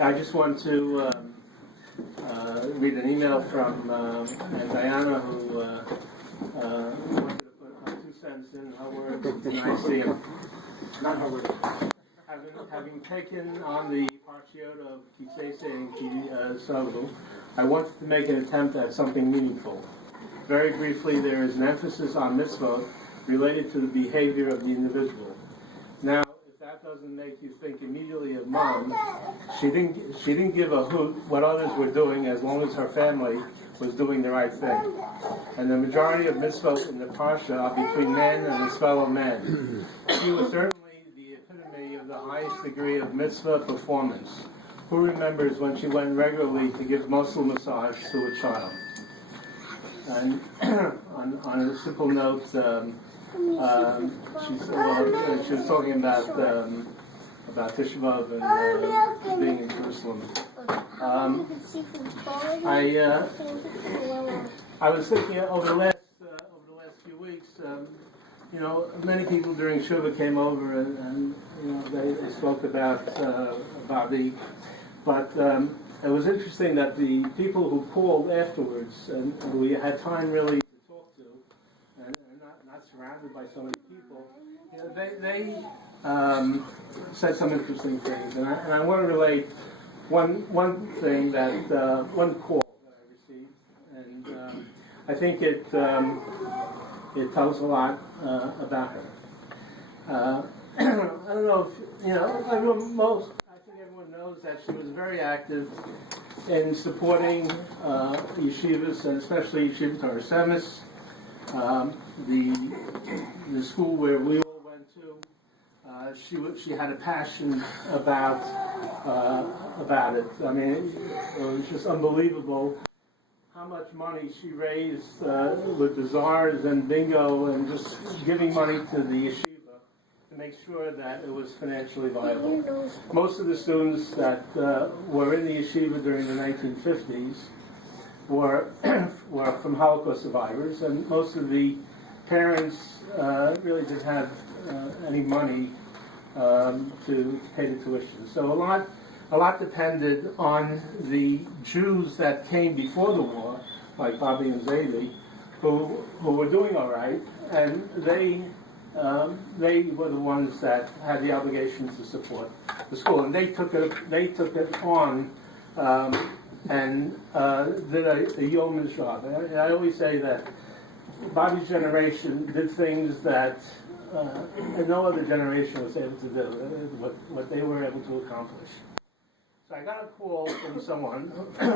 I just want to read an email from Diana, who wanted to put 2 cents in her words. And I see him. Not her words. Having taken on the Parshiot of Kisese and Kisavu, I wanted to make an attempt at something meaningful. Very briefly, there is an emphasis on mitzvot related to the behavior of the individual. Now, if that doesn't make you think immediately of mom, she didn't give a hoot what others were doing as long as her family was doing the right thing. And the majority of mitzvot in the parsha are between man and his fellow man. She was certainly the epitome of the highest degree of mitzvah performance. Who remembers when she went regularly to give muscle massage to a child? And on a simple note, she was talking about Tisha B'Av and being in Jerusalem. I was thinking over the last few weeks. Many people during Shuvah came over and they spoke about Babbis, but it was interesting that the people who called afterwards and we had time really to talk to, and not surrounded by so many people, they said some interesting things, and I want to relate one thing that one call that I received, and I think it tells a lot about her. I don't know if everyone knows that she was very active in supporting yeshivas, and especially Yeshiva Torah Semis, the school where we all went to. She had a passion about it. I mean, it was just unbelievable how much money she raised with bazaars and bingo and just giving money to the yeshiva to make sure that it was financially viable. Most of the students that were in the yeshiva during the 1950s were from Holocaust survivors, and most of the parents really didn't have any money to pay the tuition. So a lot depended on the Jews that came before the war, like Babbis and Zaidi, who were doing all right, and they were the ones that had the obligation to support the school, and they took it on and did a yeoman's job. And I always say that Bobby's generation did things that no other generation was able to do, what they were able to accomplish. So I got a call from someone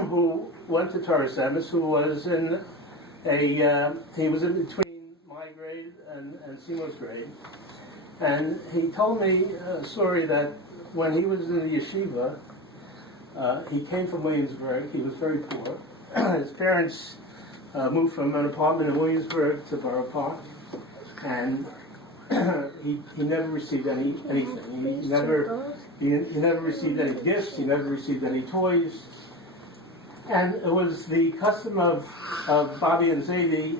who went to Torah Semis, who was he was in between my grade and Simo's grade, and he told me a story that when he was in the yeshiva, he came from Williamsburg. He was very poor. His parents moved from an apartment in Williamsburg to Borough Park, and he never received anything. He never received any gifts. He never received any toys. And it was the custom of Babbis and Zaidi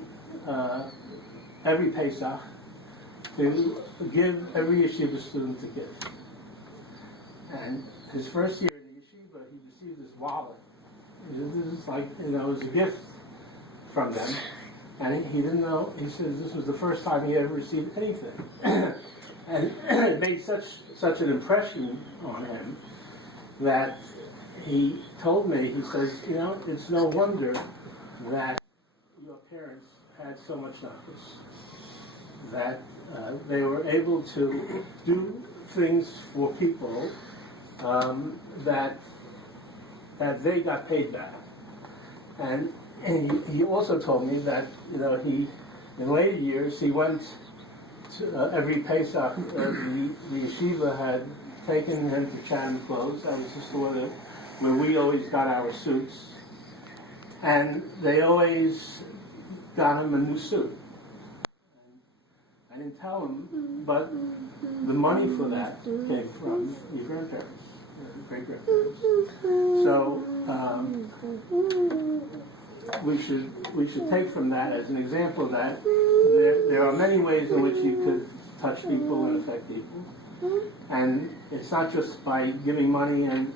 every Pesach to give every yeshiva student a gift. And his first year in the yeshiva, he received this wallet. This is like, it was a gift from them. And he didn't know, he says this was the first time he ever received anything. And it made such an impression on him that he told me, he says, it's no wonder that your parents had so much knowledge, that they were able to do things for people that they got paid back. And he also told me that, he, in later years, he went to every Pesach, the yeshiva had taken him to Chatham Clothes. That was the store where we always got our suits. And they always got him a new suit. I didn't tell him, but the money for that came from your grandparents, great-grandparents. So we should take from that as an example that there are many ways in which you could touch people and affect people. And it's not just by giving money and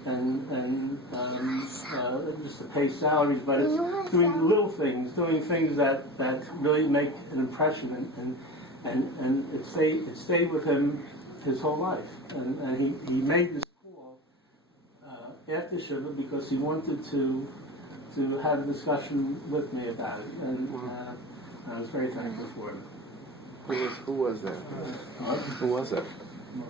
just to pay salaries, but it's doing little things, doing things that really make an impression, and it stayed with him his whole life. And he made this call after Shiva because he wanted to have a discussion with me about it, and I was very thankful for it. Who was that? Who was that?